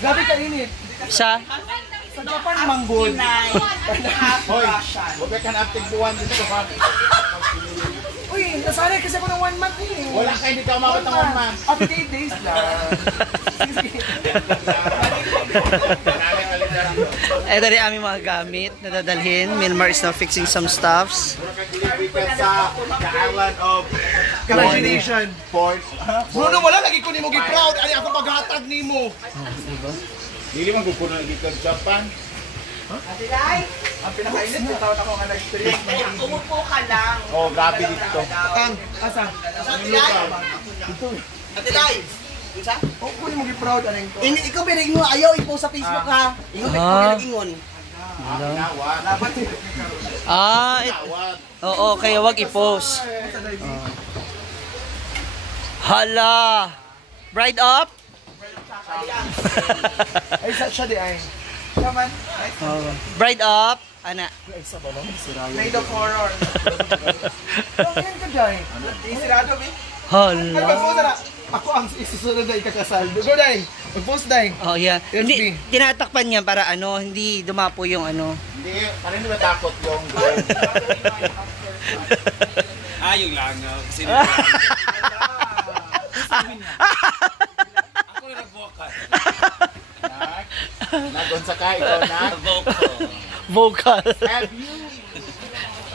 Gabi kainit. Sa? Sa Japan, manggod. Hoy, huwag ka na-active buwan dito ka. Uy, nasanay kasi ako ng 1 month eh. Wala ka, hindi ka umabot ng 1 month. Up to 8 days lang. Ito rin aming mga gamit na dadalhin. Milmar is now fixing some stuffs. Sa the island of Imagination. Port. Bruno, wala lagi ko ni mo gi-proud. Ani ako paghatag ni mo. Hindi man kukunan dito sa Japan. Ate Lai, ang pinakainit yung tawag ako nga nag-stream. Umupo ka lang. Oh, grabe dito. Asa? Ate Lai? Ate Lai? Isa? O, kunin mo gi-proud. Anong ko? Ikaw binig mo, ayaw i-post sa Facebook ha. Ikaw binig ingon. Oo, kaya wag i-post. Hala! Bride up? Ay, siya di ay. Siya man. Bride up? Ana. Made of horror. Yan ka dahil. Isirado, be? Ay, Hala. mag-post na. Ako ang isusunod na ikakasal. Go, Day. Mag-post, Day. Oh, yeah. FB. Hindi, tinatakpan niya para ano, hindi dumapo yung ano. Hindi, parang hindi ba takot yung Yung langaw. Kasi ako na nag-vocal. Nagonsa ka, ikaw na. Vocal. Have you?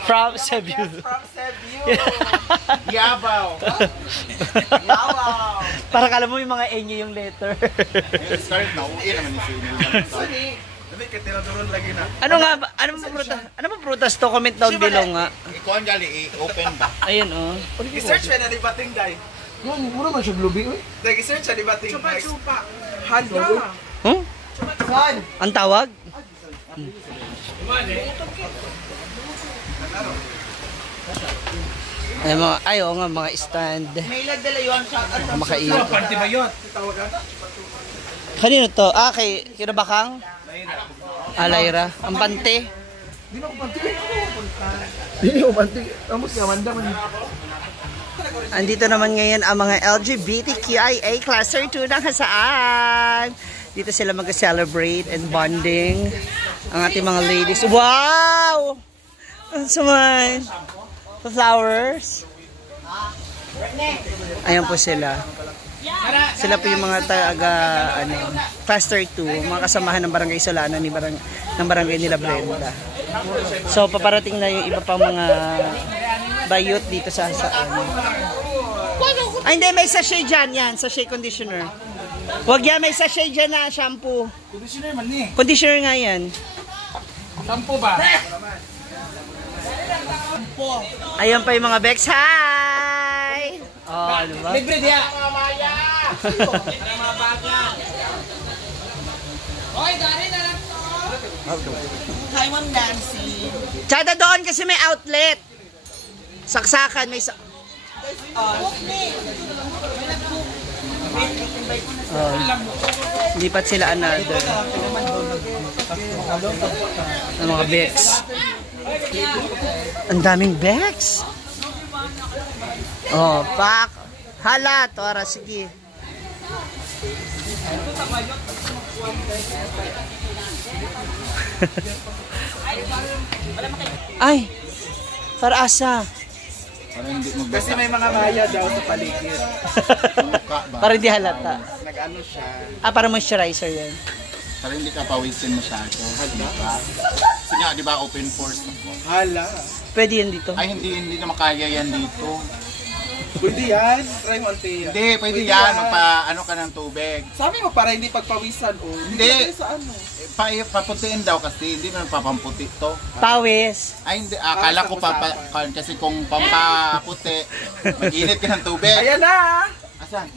From Cebu. From Cebu. Yabaw. Yawaw. Para kala mo yung mga enyo yung letter. Yung start na, uwi naman yung sinil. Sani. Hindi ka tinaduron lagi na. Ano nga ba? Ano bang prutas to? Comment down below nga. Ikaw ang gali, i-open ba? Ayun oh. I-search mo na ni Bating, Day. Mura man siya blubi, uy. Day, i-search siya ni Bating. Chupa-chupa. Handa. Huh? Saan? Ang tawag? Ay, oo nga, mga stand. May lagdala yun sa Makaiyot. Panty ba yun? Kanino to? Kay Kirabakang? Alayra. Ang pante. Hindi na ako panti. Hindi ako panti. Amot nga, manda man. Andito naman ngayon ang mga LGBTQIA Cluster 2 ng Hasaan. Dito sila mag-celebrate and bonding. Ang ating mga ladies. Wow! Ang samay. Flowers. Ayan po sila. Sila po yung mga taga Cluster 2, mga kasamahan ng Barangay Solano ng barangay nila Brenda. So paparating na yung iba pang mga bayot dito sa Hasaan. Ay hindi, may sachet dyan yan, sachet conditioner. Huwag yan, may sachet dyan na shampoo. Conditioner man ni. Conditioner nga yan. Shampoo ba? Ayan pa yung mga Bex. Hi! Oh, ano ba? Libre diya. Oy, dari na lang to. Hi, Ma'am Nancy. Tsada doon kasi may outlet. Saksakan, may lipat sila another. Ang mga Bex. Ang daming Bex. Oh, pak. Hala, Tora, sige. Ay, para asa. Kasi may mga maya daw sa paligid. Para hindi halata. Nag-ano siya. Para moisturizer yan. Para hindi ka pawisin masyado. Kasi nga, di ba, open force ako. Hala. Pwede yan dito. Ay, hindi na makaya yan dito. Pwede yan. Try mo, Althea. Hindi, pwede yan. Magpa-ano ka ng tubig. Sabi mo para hindi pagpawisan o. Hindi. Sa ano? Paputiin daw kasi, hindi naman papamputi to. Pawis. Ay, hindi. Akala ko kasi kung pampaputi, mag-init ka ng tubig. Ayan na! Asan?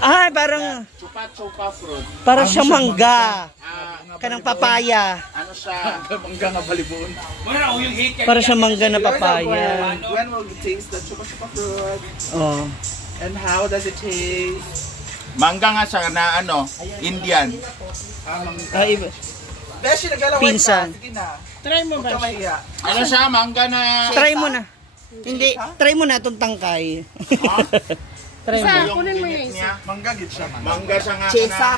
Ay, parang Chupa-chupa fruit. parang siyang mangga. Kanang papaya. Ano siya? Mangga nga balibon. Wala, yung hate. Parang siyang mangga na papaya. When will you taste the chupa-chupa fruit? Oh. And how does it taste? Mangga nga siya na Indian. Iba. Beshi, naglalaway Pinsan. ka. Sige na. Try mo Huwag ka mahiya. Ano siya? Mangga na... Try mo na. Hindi, try mo na itong tangkay. Try mo. Kunin mo yung isa. Mangga git siya. Mangga siya nga Chesa.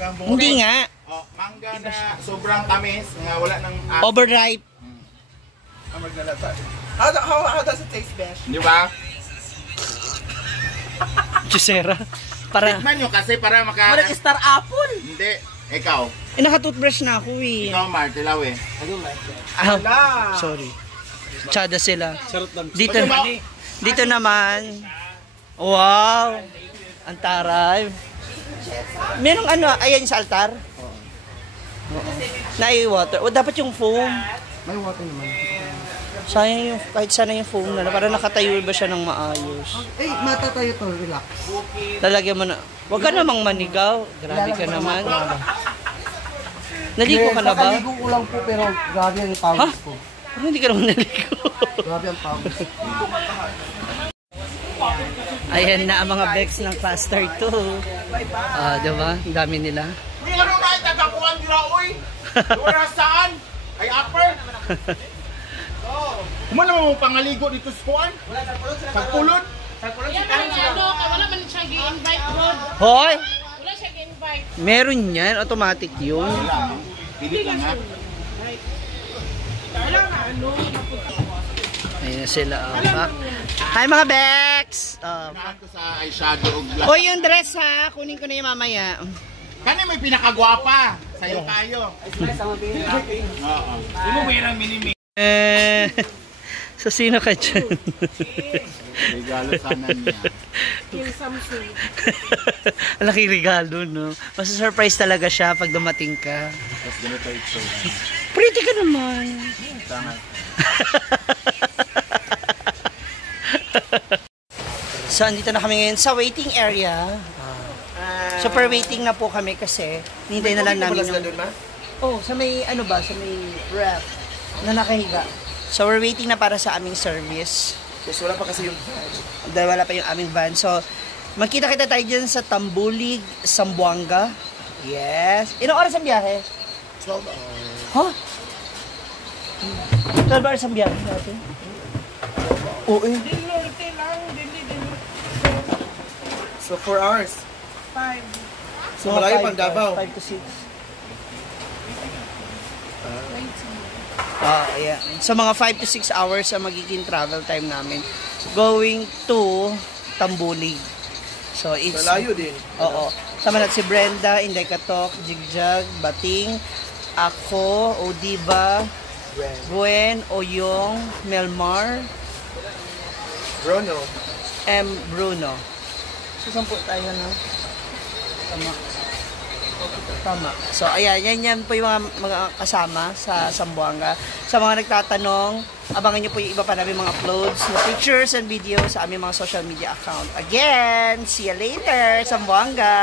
Hindi nga. Oh, mangga na sobrang tamis, nga wala nang Overripe. Ang maglalata. How does it taste, Besh? Di ba? Jusera. Para. Tikman nyo kasi para maka... Murag star apple. Hindi. Ikaw. Naka-toothbrush na ako eh. Ikaw, Mar, tilaw eh. Ah, sorry. Tsada sila. Dito naman. Wow. Ang taray. Merong ano, ayan sa altar? Oo. Nai-water. O dapat yung foam. May water naman. Sayang yung, kahit sana yung foam na, para nakatayo ba siya ng maayos. Eh, matatayo to, relax. Lalagyan mo na. Huwag ka namang manigaw. Grabe ka naman. Naligo ka na ba? Naligo ko lang po, pero grabe ang Ha? pawis ko. Parang hindi ka naman naligo. Grabe ang pawis. Ayan na ang mga Bex ng Cluster 2. Ah, diba? Ang dami nila. May ano na, tagakuhan nila, oy! Wala saan? Ay, upper? Kung naman mong pangaligo dito sa kuwan? Sa pulot? Yan ang ano, wala man siya gi-invite Rod. Hoy! Wala siya gi-invite. Meron yan. Automatic yun. Wala. Pilit lang ha. Ayan sila. Hi mga Bex! Pinahan ko sa eyeshadow o glass. O yung dress ha. Kunin ko na yung mamaya. Kani may pinakagwapa. Sa'yo tayo. Oo. Hindi mo mayroong minimi. So sino ka dyan? Regalo sana niya. Yung Samsung. Ang laki regalo, no? Masa-surprise talaga siya pag dumating ka. Tapos ganito ito. Pretty ka naman. Tama. So, andito na kami ngayon sa waiting area. Super waiting na po kami kasi hinintay na lang namin yung... Oh, sa may ano ba? Sa may ref na nakahiga. So, we're waiting na para sa aming service. Kasi wala pa kasi yung... Dahil wala pa yung aming van. So, magkita-kita tayo dyan sa Tambulig, Zamboanga. Yes. Ilang oras ang biyahe? 12 hours. Huh? 12 hours ang biyahe natin? Oo eh. So 4 hours. 5. So malayo pang Davao. 5 to 6. Yeah. So mga 5 to 6 hours ang magiging travel time namin. Going to Tambulig. So it's... Malayo din. Oo. Sama natin si Brenda, Inday Katok, Jigjag, Bating, ako, Odiva, Gwen, Oyong, Melmar, Bruno. Bruno. So, 10 tayo na. Tama. Tama. So, ayan. Yan po yung mga kasama sa Zamboanga. Sa mga nagtatanong, abangan nyo po yung iba pa namin mga uploads na pictures and videos sa aming mga social media account. Again, see you later, Zamboanga!